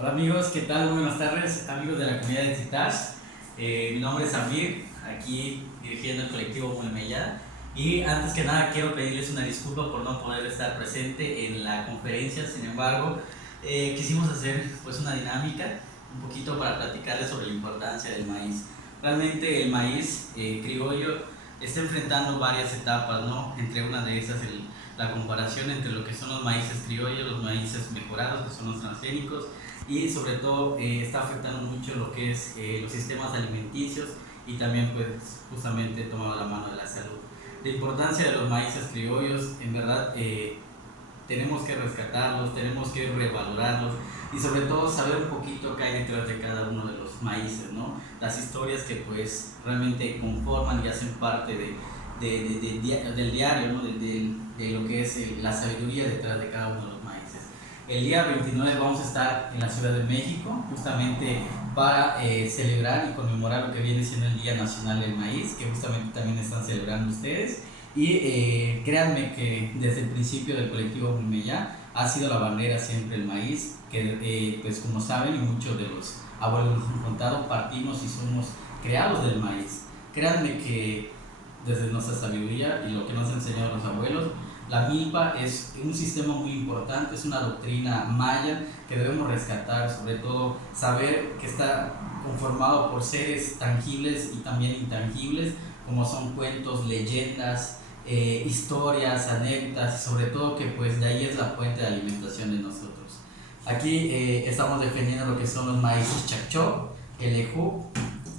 Hola amigos, ¿qué tal? Muy buenas tardes, amigos de la comunidad de Citage. Mi nombre es Amir, aquí dirigiendo el colectivo Mulmeyá. Y antes que nada quiero pedirles una disculpa por no poder estar presente en la conferencia. Sin embargo, quisimos hacer pues una dinámica un poquito para platicarles sobre la importancia del maíz. Realmente el maíz criollo está enfrentando varias etapas, ¿no? Entre una de esas la comparación entre lo que son los maíces criollos, los maíces mejorados, que son los transgénicos, y sobre todo está afectando mucho lo que es los sistemas alimenticios y también pues justamente tomando la mano de la salud. La importancia de los maíces criollos, en verdad tenemos que rescatarlos, tenemos que revalorarlos y sobre todo saber un poquito qué hay detrás de cada uno de los maíces, ¿no? Las historias que pues realmente conforman y hacen parte del diario, ¿no? De lo que es la sabiduría detrás de cada uno de los maíces. El día 29 vamos a estar en la Ciudad de México justamente para celebrar y conmemorar lo que viene siendo el Día Nacional del Maíz, que justamente también están celebrando ustedes. Y créanme que desde el principio del colectivo Mulmeyá ha sido la bandera siempre el maíz, que pues como saben y muchos de los abuelos nos han contado, partimos y somos creados del maíz. Créanme que desde nuestra sabiduría y lo que nos han enseñado los abuelos, la milpa es un sistema muy importante, es una doctrina maya que debemos rescatar, sobre todo saber que está conformado por seres tangibles y también intangibles, como son cuentos, leyendas, historias, anécdotas, y sobre todo que pues de ahí es la fuente de alimentación de nosotros. Aquí estamos defendiendo lo que son los maíces chacchó, el ejú,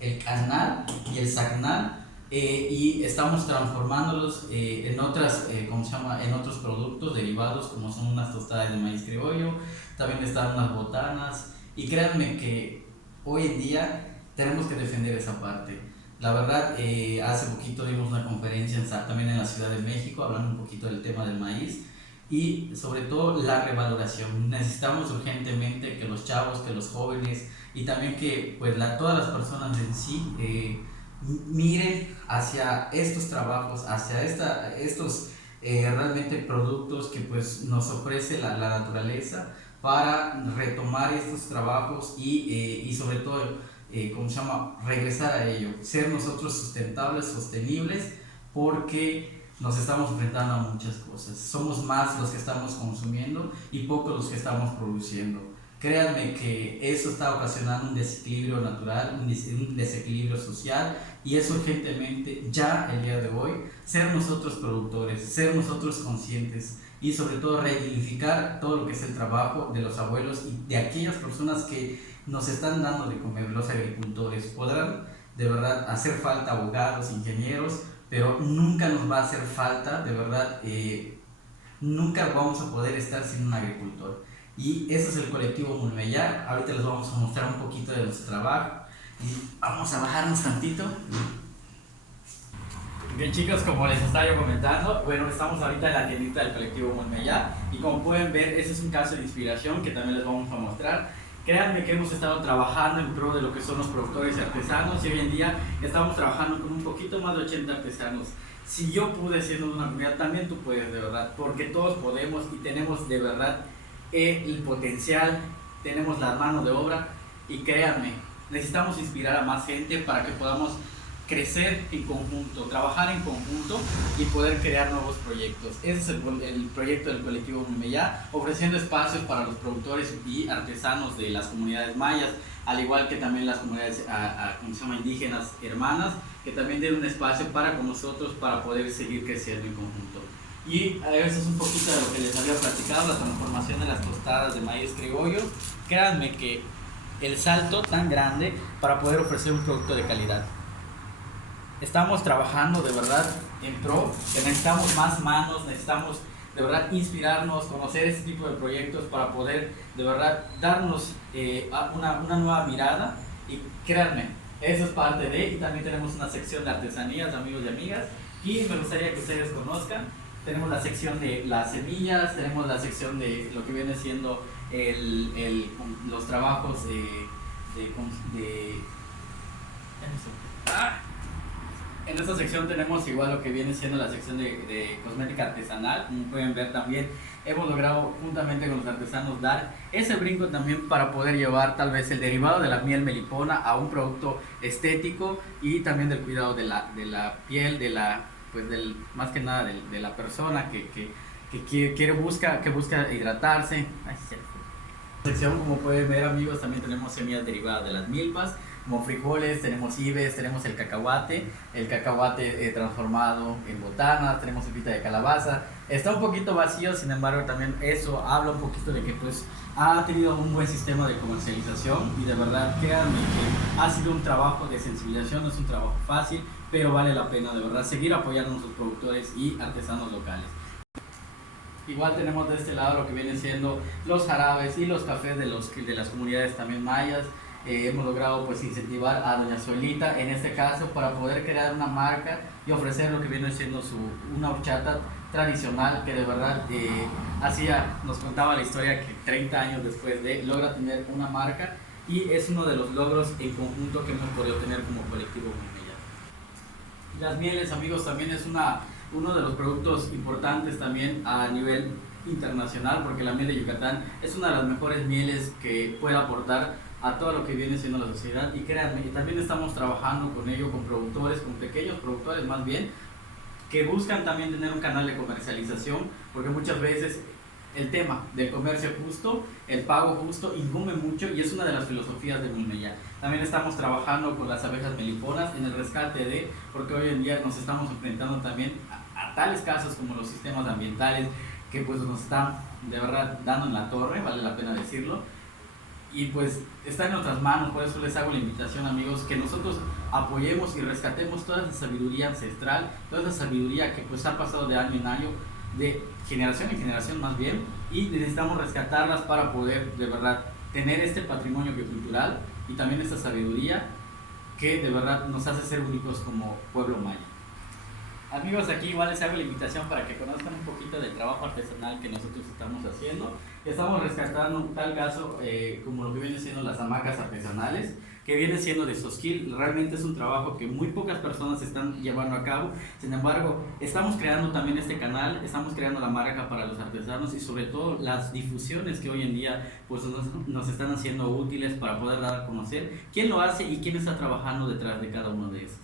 el canal y el sacnal. Y estamos transformándolos en en otros productos derivados, como son unas tostadas de maíz criollo, también están unas botanas, y créanme que hoy en día tenemos que defender esa parte. La verdad, hace poquito dimos una conferencia también en la Ciudad de México hablando un poquito del tema del maíz y sobre todo la revaloración. Necesitamos urgentemente que los chavos, que los jóvenes y también que pues todas las personas en sí miren hacia estos trabajos, hacia estos realmente productos que pues nos ofrece la naturaleza para retomar estos trabajos y sobre todo, regresar a ello, ser nosotros sustentables, sostenibles, porque nos estamos enfrentando a muchas cosas. Somos más los que estamos consumiendo y pocos los que estamos produciendo. Créanme que eso está ocasionando un desequilibrio natural, un desequilibrio social, y es urgentemente ya el día de hoy ser nosotros productores, ser nosotros conscientes y sobre todo redignificar todo lo que es el trabajo de los abuelos y de aquellas personas que nos están dando de comer, los agricultores. Podrán de verdad hacer falta abogados, ingenieros, pero nunca nos va a hacer falta, de verdad, nunca vamos a poder estar sin un agricultor. Y ese es el colectivo Mulmeyá. Ahorita les vamos a mostrar un poquito de nuestro trabajo. Y vamos a bajarnos tantito. Bien chicos, como les estaba yo comentando, bueno, estamos ahorita en la tiendita del colectivo Mulmeyá y como pueden ver, ese es un caso de inspiración que también les vamos a mostrar. Créanme que hemos estado trabajando en pro de lo que son los productores y artesanos y hoy en día estamos trabajando con un poquito más de 80 artesanos. Si yo pude siendo una comunidad, también tú puedes, de verdad, porque todos podemos y tenemos de verdad el potencial, tenemos la mano de obra y créanme, necesitamos inspirar a más gente para que podamos crecer en conjunto, trabajar en conjunto y poder crear nuevos proyectos. Ese es el proyecto del colectivo Mulmeyá, ofreciendo espacios para los productores y artesanos de las comunidades mayas, al igual que también las comunidades indígenas hermanas, que también den un espacio para con nosotros para poder seguir creciendo en conjunto. Y eso es un poquito de lo que les había platicado, la transformación de las tostadas de maíz criollo. Créanme que el salto tan grande para poder ofrecer un producto de calidad. Estamos trabajando de verdad en pro, que necesitamos más manos, necesitamos de verdad inspirarnos, conocer este tipo de proyectos para poder de verdad darnos una nueva mirada. Y créanme, eso es parte de, y también tenemos una sección de artesanías, amigos y amigas, y me gustaría que ustedes conozcan. Tenemos la sección de las semillas, tenemos la sección de lo que viene siendo los trabajos En esta sección tenemos igual lo que viene siendo la sección de cosmética artesanal. Como pueden ver también hemos logrado juntamente con los artesanos dar ese brinco también para poder llevar tal vez el derivado de la miel melipona a un producto estético y también del cuidado de la piel, pues más que nada de la persona que busca hidratarse. Ay, sección, como pueden ver amigos, también tenemos semillas derivadas de las milpas, como frijoles, tenemos ibes, tenemos el cacahuate transformado en botanas, tenemos pepita de calabaza. Está un poquito vacío, sin embargo también eso habla un poquito de que pues ha tenido un buen sistema de comercialización y de verdad créanme que ha sido un trabajo de sensibilización, no es un trabajo fácil, pero vale la pena de verdad seguir apoyando a nuestros productores y artesanos locales. Igual tenemos de este lado lo que vienen siendo los jarabes y los cafés de las comunidades también mayas. Hemos logrado pues incentivar a doña Suelita en este caso para poder crear una marca y ofrecer lo que viene siendo una horchata tradicional que de verdad nos contaba la historia que 30 años después logra tener una marca y es uno de los logros en conjunto que hemos podido tener como colectivo Mulmeya. Las mieles amigos también es uno de los productos importantes también a nivel internacional porque la miel de Yucatán es una de las mejores mieles que puede aportar a todo lo que viene siendo la sociedad y créanme, y también estamos trabajando con ello, con productores, con pequeños productores más bien, que buscan también tener un canal de comercialización porque muchas veces el tema del comercio justo, el pago justo incumbe mucho y es una de las filosofías de Mulmeya. También estamos trabajando con las abejas meliponas en el rescate porque hoy en día nos estamos enfrentando también a tales casos como los sistemas ambientales que pues nos están de verdad dando en la torre, vale la pena decirlo, y pues está en nuestras manos. Por eso les hago la invitación amigos, que nosotros apoyemos y rescatemos toda esa sabiduría ancestral, toda esa sabiduría que pues ha pasado de año en año, de generación en generación más bien, y necesitamos rescatarlas para poder de verdad tener este patrimonio biocultural y también esta sabiduría que de verdad nos hace ser únicos como pueblo maya. Amigos, aquí igual les hago la invitación para que conozcan un poquito del trabajo artesanal que nosotros estamos haciendo. Estamos rescatando un tal caso como lo que vienen siendo las hamacas artesanales, que viene siendo de Sosquil. Realmente es un trabajo que muy pocas personas están llevando a cabo. Sin embargo, estamos creando también este canal, estamos creando la marca para los artesanos y sobre todo las difusiones que hoy en día pues, nos están haciendo útiles para poder dar a conocer quién lo hace y quién está trabajando detrás de cada uno de esos.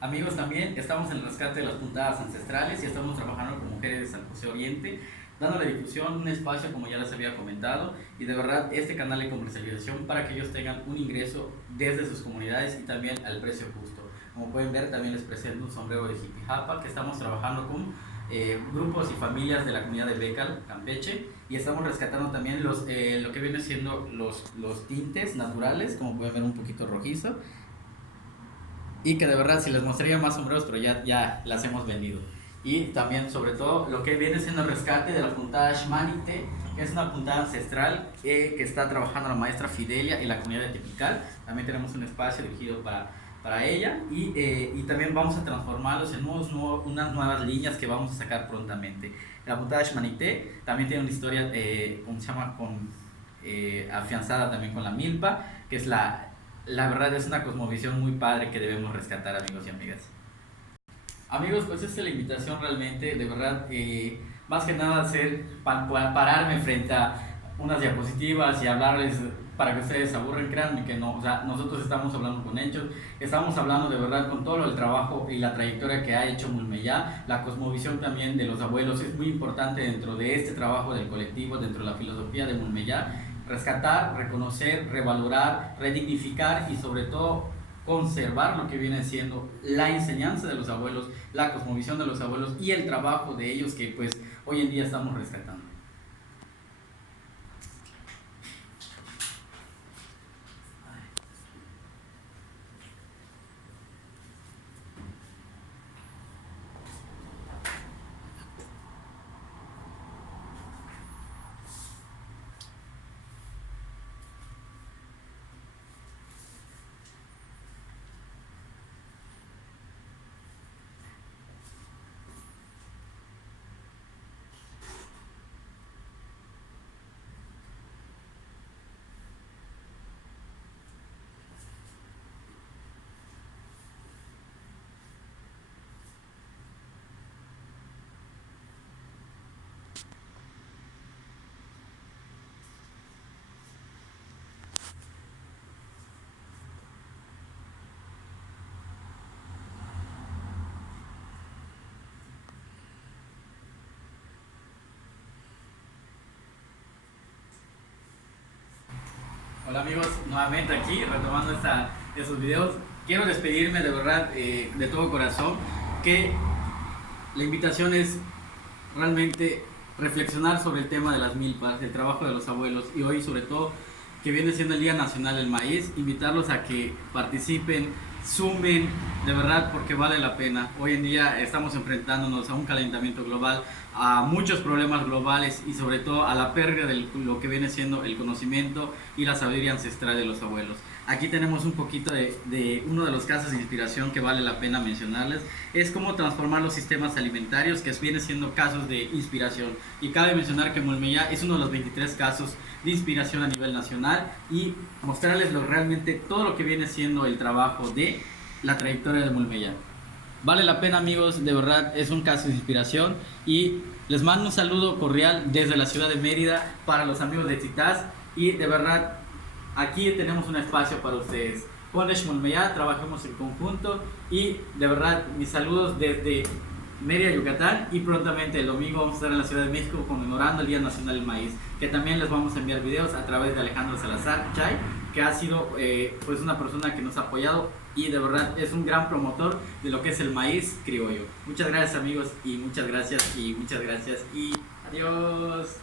Amigos, también estamos en el rescate de las puntadas ancestrales y estamos trabajando con mujeres de San José Oriente, dando la difusión, un espacio como ya les había comentado y de verdad este canal de comercialización para que ellos tengan un ingreso desde sus comunidades y también al precio justo. Como pueden ver, también les presento un sombrero de Jipijapa que estamos trabajando con grupos y familias de la comunidad de Becal, Campeche, y estamos rescatando también lo que viene siendo los tintes naturales, como pueden ver un poquito rojizo, y que de verdad si les mostraría más sombreros, pero ya las hemos vendido. Y también sobre todo lo que viene siendo el rescate de la puntada Xmanite, que es una puntada ancestral que está trabajando la maestra Fidelia en la comunidad de Tipical. También tenemos un espacio dirigido para ella y también vamos a transformarlos en unas nuevas líneas que vamos a sacar prontamente. La puntada Xmanite también tiene una historia, ¿cómo se llama? Afianzada también con la milpa, que es la verdad es una cosmovisión muy padre que debemos rescatar, amigos y amigas. Amigos, pues esta es la invitación realmente, de verdad, más que nada pararme frente a unas diapositivas y hablarles para que ustedes se aburren, créanme que no, o sea, nosotros estamos hablando con hechos, estamos hablando de verdad con todo el trabajo y la trayectoria que ha hecho Mulmeya. La cosmovisión también de los abuelos es muy importante dentro de este trabajo del colectivo, dentro de la filosofía de Mulmeya. Rescatar, reconocer, revalorar, redignificar y sobre todo conservar lo que viene siendo la enseñanza de los abuelos, la cosmovisión de los abuelos y el trabajo de ellos que pues hoy en día estamos rescatando. Hola amigos, nuevamente aquí retomando estos videos. Quiero despedirme de verdad de todo corazón que la invitación es realmente reflexionar sobre el tema de las milpas, el trabajo de los abuelos y hoy sobre todo que viene siendo el Día Nacional del Maíz, invitarlos a que participen, sumen, de verdad porque vale la pena. Hoy en día estamos enfrentándonos a un calentamiento global, a muchos problemas globales y sobre todo a la pérdida de lo que viene siendo el conocimiento y la sabiduría ancestral de los abuelos. Aquí tenemos un poquito de uno de los casos de inspiración que vale la pena mencionarles, es cómo transformar los sistemas alimentarios, que viene siendo casos de inspiración. Y cabe mencionar que Mulmeya es uno de los 23 casos de inspiración a nivel nacional y mostrarles realmente todo lo que viene siendo el trabajo de la trayectoria de Mulmeya. Vale la pena amigos, de verdad es un caso de inspiración y les mando un saludo cordial desde la ciudad de Mérida para los amigos de Tzitaz y de verdad aquí tenemos un espacio para ustedes. Ponesh Mulmeya, trabajemos en conjunto y de verdad mis saludos desde Mérida, Yucatán y prontamente el domingo vamos a estar en la Ciudad de México conmemorando el Día Nacional del Maíz, que también les vamos a enviar videos a través de Alejandro Salazar Chay, que ha sido pues una persona que nos ha apoyado y de verdad es un gran promotor de lo que es el maíz criollo. Muchas gracias amigos y muchas gracias y adiós.